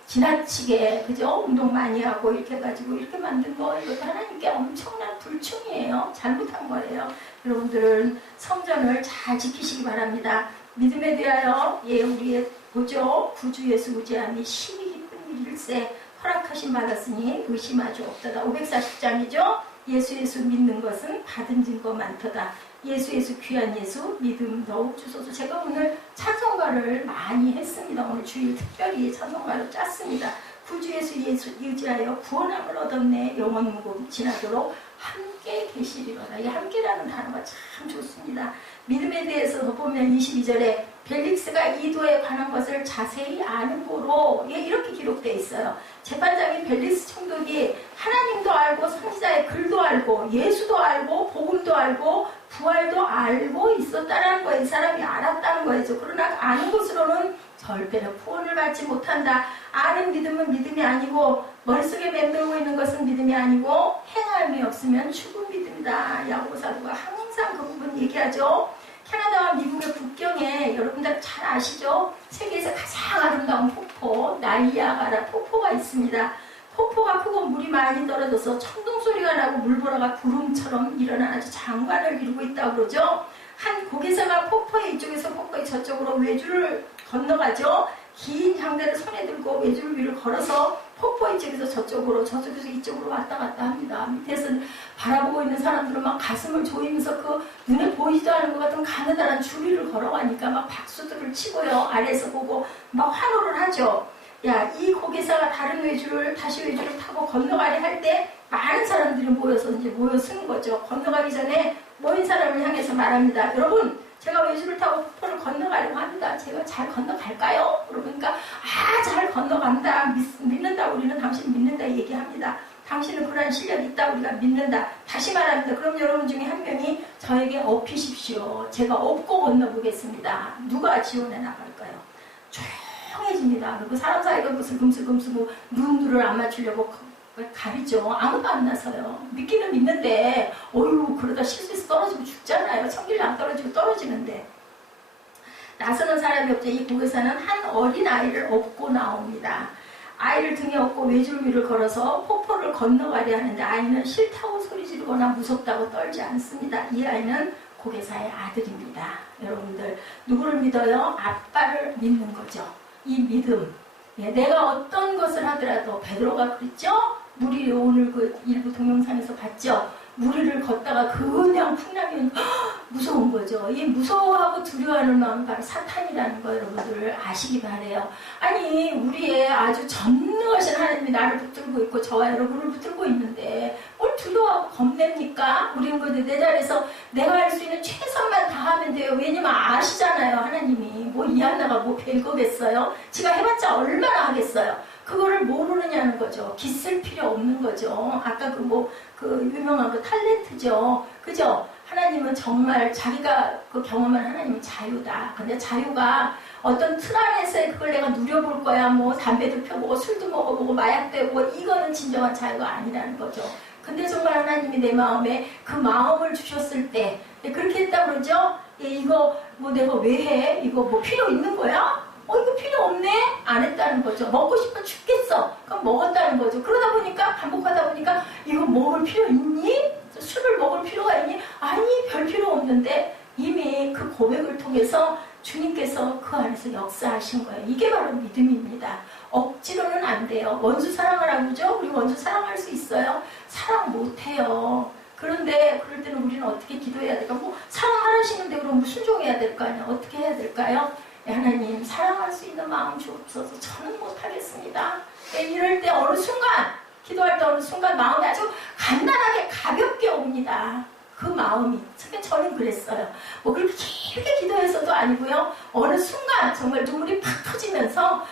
지나치게 그죠? 운동 많이 하고 이렇게 해가지고 이렇게 만든 거 이것도 하나님께 엄청난 불충이에요. 잘못한 거예요. 여러분들은 성전을 잘 지키시기 바랍니다. 믿음에 대하여 우리의 보죠. 구주 예수 의지함이 심히 기쁜 일일세 허락하신 받았으니 의심하지 없도다. 540장이죠. 예수 믿는 것은 받은 증거 많도다. 예수 귀한 예수 믿음 더욱 주소서. 제가 오늘 찬송가를 많이 했습니다. 오늘 주일 특별히 찬송가를 짰습니다. 구주 예수 의지하여 구원함을 얻었네. 영원 무궁 지나도록 함께 계시리로다. 이 함께라는 단어가 참 좋습니다. 믿음에 대해서 보면 22절에 벨릭스가 이도에 관한 것을 자세히 아는 고로 이렇게 기록되어 있어요. 재판장인 벨릭스 총독이 하나님도 알고 선지자의 글도 알고 예수도 알고 복음도 알고 부활도 알고 있었다는 거예요. 이 사람이 알았다는 거예요. 그러나 아는 것으로는 절대로 구원을 받지 못한다. 아는 믿음은 믿음이 아니고 머릿속에 맴돌고 있는 것은 믿음이 아니고 행함이 없으면 죽은 믿음이다. 야고보 사도가 항상 그 부분 얘기하죠. 캐나다와 미국의 국경에 여러분들 잘 아시죠? 세계에서 가장 아름다운 폭포 나이아가라 폭포가 있습니다. 폭포가 크고 물이 많이 떨어져서 천둥 소리가 나고 물보라가 구름처럼 일어나는 아주 장관을 이루고 있다고 그러죠. 한 고개사가 폭포의 이쪽에서 폭포의 저쪽으로 외줄을 건너가죠. 긴 향대를 손에 들고 외줄 위를 걸어서 폭포 이쪽에서 저쪽에서 이쪽으로 왔다 갔다 합니다. 밑에서 바라보고 있는 사람들은 막 가슴을 조이면서 그 눈에 보이지도 않은 것 같은 가느다란 줄위를 걸어가니까 막 박수들을 치고요. 아래에서 보고 막 환호를 하죠. 이 고개사가 다른 다시 외줄을 타고 건너가려 할 때 많은 사람들이 모여서는 거죠. 건너가기 전에 모인 사람을 향해서 말합니다. 여러분, 제가 외줄을 타고 폭포를 건너가려고 합니다. 제가 잘 건너갈까요? 그러니까 잘 건너간다. 믿는다. 우리는 당신 믿는다 얘기합니다. 당신은 그러한 실력이 있다. 우리가 믿는다. 다시 말합니다. 그럼 여러분 중에 한 명이 저에게 업히십시오. 제가 업고 건너보겠습니다. 누가 지원해 나갈까요? 조용해집니다. 그리고 사람 사이가 무슨 금슬금슬 눈들을 안 맞추려고 가리죠. 아무도 안 나서요. 믿기는 믿는데 그러다 실수해서 떨어지고 죽잖아요. 성질이 안 떨어지고 떨어지는데. 나서는 사람이 없죠. 이 고개사는 한 어린 아이를 업고 나옵니다. 아이를 등에 업고 외줄 위를 걸어서 폭포를 건너가려 하는데 아이는 싫다고 소리 지르거나 무섭다고 떨지 않습니다. 이 아이는 고개사의 아들입니다. 여러분들 누구를 믿어요? 아빠를 믿는 거죠. 이 믿음. 내가 어떤 것을 하더라도 베드로가 그랬죠? 무리 오늘 그 일부 동영상에서 봤죠? 무리를 걷다가 그냥 풍랑이 무서운 거죠. 이 무서워하고 두려워하는 마음이 바로 사탄이라는 거 여러분들 아시기 바래요. 아니 우리의 아주 전능하신 하나님이 나를 붙들고 있고 저와 여러분을 붙들고 있는데 뭘 두려워하고 겁냅니까? 우리는 그 내 자리에서 내가 할 수 있는 최선만 다하면 돼요. 왜냐면 아시잖아요. 하나님이 이한나가 별거겠어요. 지가 해봤자 얼마나 하겠어요. 그거를 모르느냐는 거죠. 깃쓸 필요 없는 거죠. 아까 그 유명한 그 탤런트죠. 그죠? 하나님은 정말 자기가 그 경험한 하나님은 자유다. 근데 자유가 어떤 틀 안에서 그걸 내가 누려볼 거야. 담배도 펴보고 술도 먹어보고 마약도 해보고 이거는 진정한 자유가 아니라는 거죠. 근데 정말 하나님이 내 마음에 그 마음을 주셨을 때 그렇게 했다고 그러죠? 이거 내가 왜 해? 이거 필요 있는 거야? 이거 필요 없네? 안 했다는 거죠. 먹고 싶어 죽겠어. 그럼 먹었다는 거죠. 그러다 보니까, 반복하다 보니까, 이거 먹을 필요 있니? 술을 먹을 필요가 있니? 아니, 별 필요 없는데, 이미 그 고백을 통해서 주님께서 그 안에서 역사하신 거예요. 이게 바로 믿음입니다. 억지로는 안 돼요. 원수 사랑하라고 그러죠? 우리 원수 사랑할 수 있어요? 사랑 못해요. 그런데 그럴 때는 우리는 어떻게 기도해야 될까? 사랑하시는데 그럼 순종해야 될 거 아니야? 어떻게 해야 될까요? 하나님 사랑할 수 있는 마음 주옵소서. 저는 못하겠습니다. 이럴 때 어느 순간 기도할 때 어느 순간 마음이 아주 간단하게 가볍게 옵니다. 그 마음이. 저는 그랬어요. 그렇게 길게 기도해서도 아니고요. 어느 순간 정말 눈물이 팍 터지면서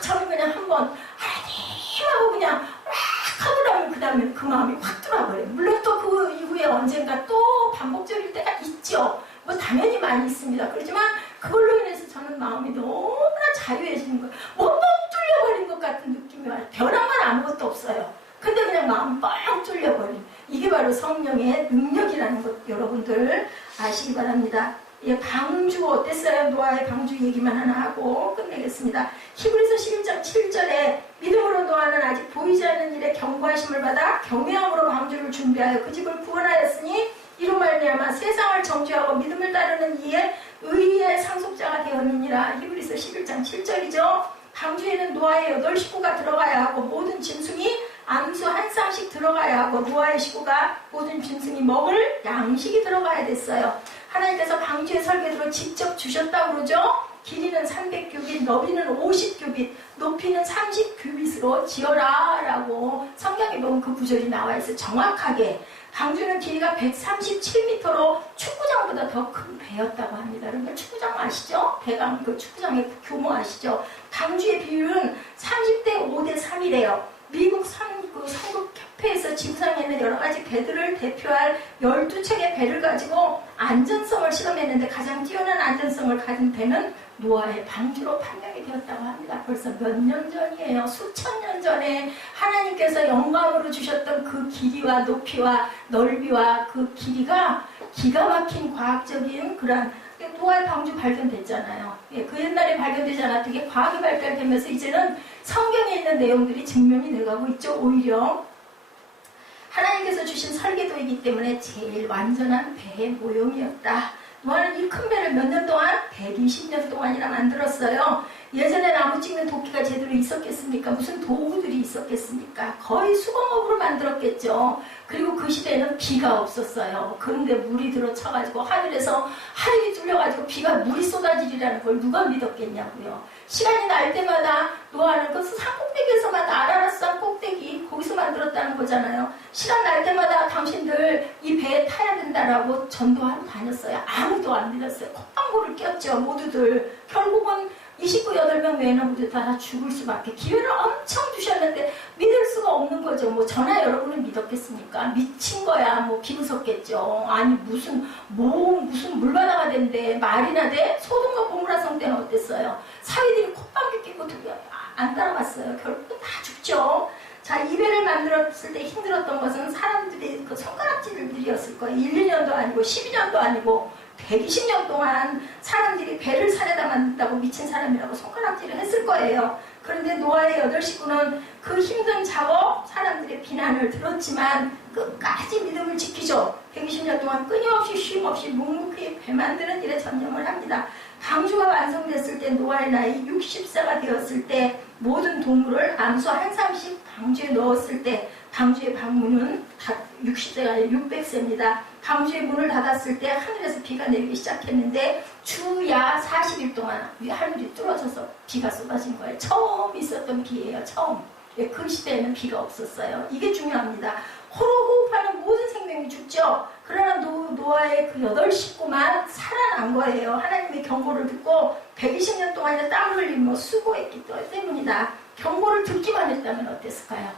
저는 그냥 한번 하나님 하고 그냥 하고 나면 그 다음에 그 마음이 확 들어와버려요. 물론 또 그 이후에 언젠가 또 반복적일 때가 있죠. 당연히 많이 있습니다. 그렇지만 그걸로 인해서 저는 마음이 너무나 자유해지는 거예요. 뻥 뚫려버린 것 같은 느낌이 와요. 변한 건 아무것도 없어요. 근데 그냥 마음 뻥 뚫려버린. 이게 바로 성령의 능력이라는 것 여러분들 아시기 바랍니다. 예, 방주 어땠어요? 노아의 방주 얘기만 하나 하고 끝내겠습니다. 히브리서 11장 7절에 믿음으로 노아는 아직 보이지 않는 일에 경고하심을 받아 경외함으로 방주를 준비하여 그 집을 구원하였으니 이로 말미암아 세상을 정죄하고 믿음을 따르는 이에 의의 상속자가 되었느니라. 히브리서 11장 7절이죠. 방주에는 노아의 8 식구가 들어가야 하고 모든 짐승이 암수 한 쌍씩 들어가야 하고 노아의 식구가 모든 짐승이 먹을 양식이 들어가야 됐어요. 하나님께서 방주의 설계도를 직접 주셨다고 그러죠. 길이는 300규빗, 너비는 50규빗, 높이는 30규빗으로 지어라 라고 성경에 보면 그 구절이 나와 있어요. 정확하게. 방주는 길이가 137m로 축구장보다 더 큰 배였다고 합니다. 여러분 축구장 아시죠? 배강 그 축구장의 규모 아시죠? 방주의 비율은 30대 5대 3이래요. 미국 선국협회에서 지구상에 있는 여러 가지 배들을 대표할 12척의 배를 가지고 안전성을 실험했는데 가장 뛰어난 안전성을 가진 배는 노아의 방주로 판명이 되었다고 합니다. 벌써 몇 년 전이에요. 수천 년 전에 하나님께서 영광으로 주셨던 그 길이와 높이와 넓이와 그 길이가 기가 막힌 과학적인 그런 노아의 방주 발견됐잖아요. 예, 그 옛날에 발견되지 않았던 게 과학이 발달되면서 이제는 성경에 있는 내용들이 증명이 돼가고 있죠. 오히려 하나님께서 주신 설계도이기 때문에 제일 완전한 배의 모형이었다. 노아는 이 큰 배를 몇 년 동안? 120년 동안이나 만들었어요. 예전에 나무 찍는 도끼가 제대로 있었겠습니까? 무슨 도구들이 있었겠습니까? 거의 수공업으로 만들었겠죠. 그리고 그 시대에는 비가 없었어요. 그런데 물이 들어쳐가지고 하늘에서 하늘이 뚫려가지고 물이 쏟아지리라는 걸 누가 믿었겠냐고요. 시간이 날 때마다 노아는 그 산꼭대기에서만 나라라 산 꼭대기 거기서 만들었다는 거잖아요. 시간 날 때마다 당신들 이 배에 타야 된다라고 전도하러 다녔어요. 아무도 안 믿었어요. 콧방구를 꼈죠. 모두들. 결국은 29명 외에는 모두 다 죽을 수밖에. 기회를 엄청 주셨는데 믿을 수가 없는 거죠. 뭐 저나 여러분은 믿었겠습니까? 미친 거야. 뭐 비웃었겠죠. 아니 무슨 물바다가 된대. 말이나 돼? 소돔과 고모라 성 때는 어땠어요? 사위들이 콧방귀 끼고 안 따라갔어요. 결국은 다 죽죠. 자, 이 배를 만들었을 때 힘들었던 것은 사람들이 그 손가락질들이었을 거예요. 1, 2년도 아니고 12년도 아니고 120년 동안 사람들이 배를 사려다 만든다고 미친 사람이라고 손가락질을 했을 거예요. 그런데 노아의 8 식구는 그 힘든 작업, 사람들의 비난을 들었지만 끝까지 믿음을 지키죠. 120년 동안 끊임없이 쉼없이 묵묵히 배 만드는 일에 전념을 합니다. 방주가 완성됐을 때 노아의 나이 60세가 되었을 때 모든 동물을 암수 한 쌍씩 방주에 넣었을 때 방주의 방문은 60세가 아니라 600세입니다. 방주의 문을 닫았을 때 하늘에서 비가 내리기 시작했는데 주야 40일 동안 하늘이 뚫어져서 비가 쏟아진 거예요. 처음 있었던 비예요. 처음. 그 시대에는 비가 없었어요. 이게 중요합니다. 호로 호흡하는 모든 생명이 죽죠. 그러나 노아의 그 8 식구만 살아난 거예요. 하나님의 경고를 듣고 120년 동안이나 땀을 흘리며 수고했기 때문이다. 경고를 듣기만 했다면 어땠을까요?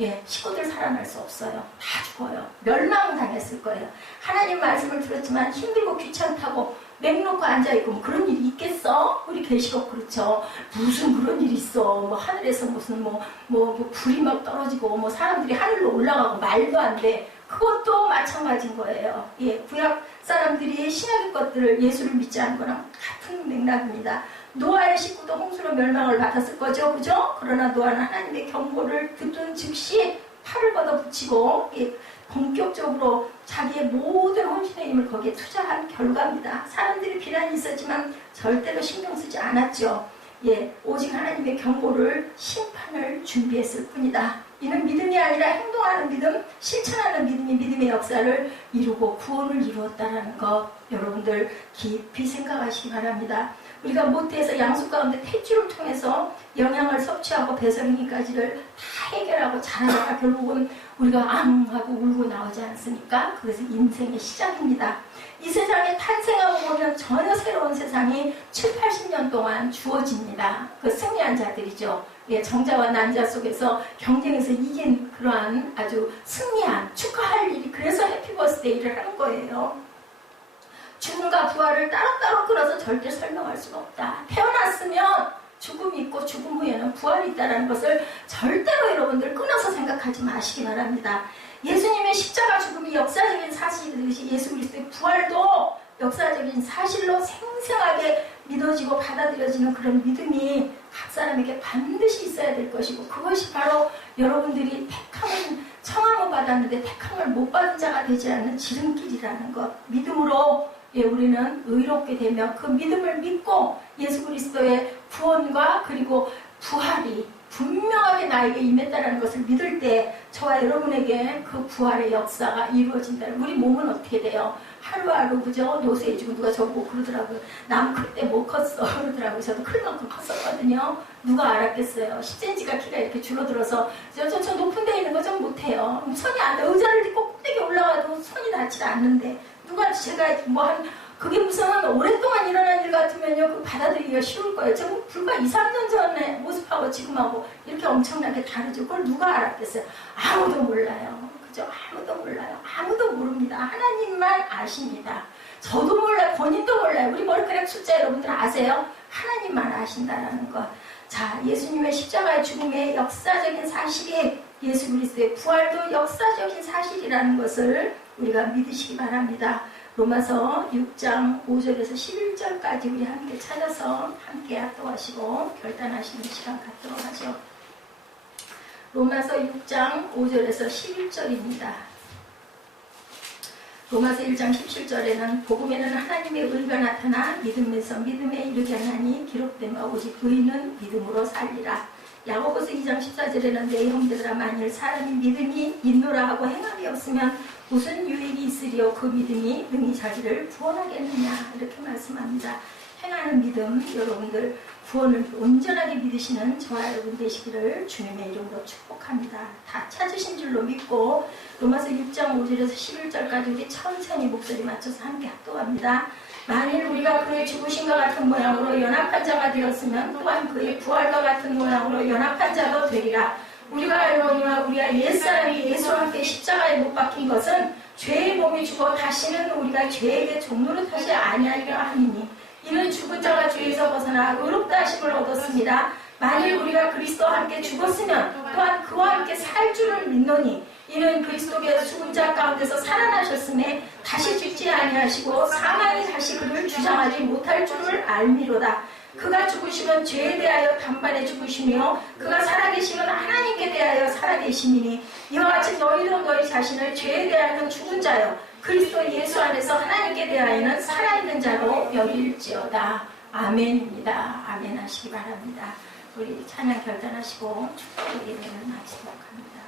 예, 식구들 살아날 수 없어요. 다 죽어요. 멸망당했을 거예요. 하나님 말씀을 들었지만 힘들고 귀찮다고 맹놓고 앉아있고 뭐 그런 일이 있겠어? 우리 계시록 그렇죠. 무슨 그런 일이 있어. 뭐 하늘에서 무슨 불이 막 떨어지고 뭐 사람들이 하늘로 올라가고 말도 안 돼. 그것도 마찬가지인 거예요. 예, 구약 사람들이 신약의 것들을 예수를 믿지 않은 거랑 같은 맥락입니다. 노아의 식구도 홍수로 멸망을 받았을 거죠. 그죠? 그러나 노아는 하나님의 경고를 듣던 즉시 팔을 걷어붙이고 본격적으로 자기의 모든 혼신의 힘을 거기에 투자한 결과입니다. 사람들이 비난이 있었지만 절대로 신경 쓰지 않았죠. 예, 오직 하나님의 경고를 심판을 준비했을 뿐이다. 이는 믿음이 아니라 행동하는 믿음, 실천하는 믿음이 믿음의 역사를 이루고 구원을 이루었다는 것 여러분들 깊이 생각하시기 바랍니다. 우리가 모태에서 양수 가운데 탯줄을 통해서 영양을 섭취하고 배설행위까지를 다 해결하고 자라다가 결국은 우리가 하고 울고 나오지 않습니까? 그것은 인생의 시작입니다. 이 세상에 탄생하고 보면 전혀 새로운 세상이 7, 80년 동안 주어집니다. 그 승리한 자들이죠. 예, 정자와 난자 속에서 경쟁에서 이긴 그러한 아주 승리한 축하할 일이 그래서 해피버스데이를 하는 거예요. 죽음과 부활을 따로따로 끌어서 절대 설명할 수가 없다. 태어났으면 죽음이 있고 죽음 후에는 부활이 있다는 것을 절대로 여러분들 끊어서 생각하지 마시기 바랍니다. 예수님의 십자가 죽음이 역사적인 사실이듯이 예수 그리스도의 부활도 역사적인 사실로 생생하게 믿어지고 받아들여지는 그런 믿음이 각 사람에게 반드시 있어야 될 것이고, 그것이 바로 여러분들이 택함을 청함을 받았는데 택함을 못 받은 자가 되지 않는 지름길이라는 것. 믿음으로 우리는 의롭게 되며 그 믿음을 믿고 예수 그리스도의 구원과 그리고 부활이 분명하게 나에게 임했다는 것을 믿을 때 저와 여러분에게 그 부활의 역사가 이루어진다. 우리 몸은 어떻게 돼요? 하루하루 그저 노쇠해지고, 누가 저보고 그러더라고요. 남 그때 못 컸어 그러더라고요. 저도 클 만큼 컸었거든요. 누가 알았겠어요. 10cm가 키가 이렇게 줄어들어서 저 높은 데 있는 거 좀 못해요. 손이 안 돼. 의자를 딛고 꼭대기 올라가도 손이 닿지 않는데, 누가 제가 그게 무슨 오랫동안 일어난 일 같으면요, 그 받아들이기가 쉬울 거예요. 저 불과 2, 3년 전에 모습하고 지금하고 이렇게 엄청나게 다르죠. 그걸 누가 알았겠어요? 아무도 몰라요. 그죠? 아무도 몰라요. 아무도 모릅니다. 하나님만 아십니다. 저도 몰라요. 본인도 몰라요. 우리 머리카락 숫자 여러분들 아세요? 하나님만 아신다는 것. 자, 예수님의 십자가의 죽음의 역사적인 사실이 예수 그리스도의 부활도 역사적인 사실이라는 것을 우리가 믿으시기 바랍니다. 로마서 6장 5절에서 11절까지 우리 함께 찾아서 함께 합독하시고 결단하시는 시간 갖도록 하죠. 로마서 6장 5절에서 11절입니다. 로마서 1장 17절에는 복음에는 하나님의 의가 나타나 믿음에서 믿음에 이르게 하나니 기록되며 오직 의인은 믿음으로 살리라. 야고보서 2장 14절에는 내 형제들아, 만일 사람이 믿음이 있노라 하고 행함이 없으면 무슨 유익이 있으리요? 그 믿음이 능히 자기를 구원하겠느냐, 이렇게 말씀합니다. 행하는 믿음, 여러분들 구원을 온전하게 믿으시는 저와 여러분 되시기를 주님의 이름으로 축복합니다. 다 찾으신 줄로 믿고 로마서 6장 5절에서 11절까지 우리 천천히 목소리 맞춰서 함께 합독합니다. 만일 우리가 그의 죽으신과 같은 모양으로 연합한 자가 되었으면 또한 그의 부활과 같은 모양으로 연합한 자도 되리라. 우리가 알거니와 우리가 옛사람이 예수와 함께 십자가에 못 박힌 것은 죄의 몸이 죽어 다시는 우리가 죄에게 종노릇하지 아니하리라 하니니, 이는 죽은 자가 죄에서 벗어나 의롭다 하심을 얻었습니다. 만일 우리가 그리스도와 함께 죽었으면 또한 그와 함께 살 줄을 믿노니, 이는 그리스도께서 죽은 자 가운데서 살아나셨음에 다시 죽지 아니하시고 사망이 다시 그를 주장하지 못할 줄을 알미로다. 그가 죽으시면 죄에 대하여 단번에 죽으시며 그가 살아계시면 하나님께 대하여 살아계시니, 이와 같이 너희도 너희 자신을 죄에 대하여는 죽은 자요 그리스도 예수 안에서 하나님께 대하여는 살아있는 자로 여길지어다. 아멘입니다. 아멘 하시기 바랍니다. 우리 찬양 결단하시고 축복의 예배를 마치도록 합니다.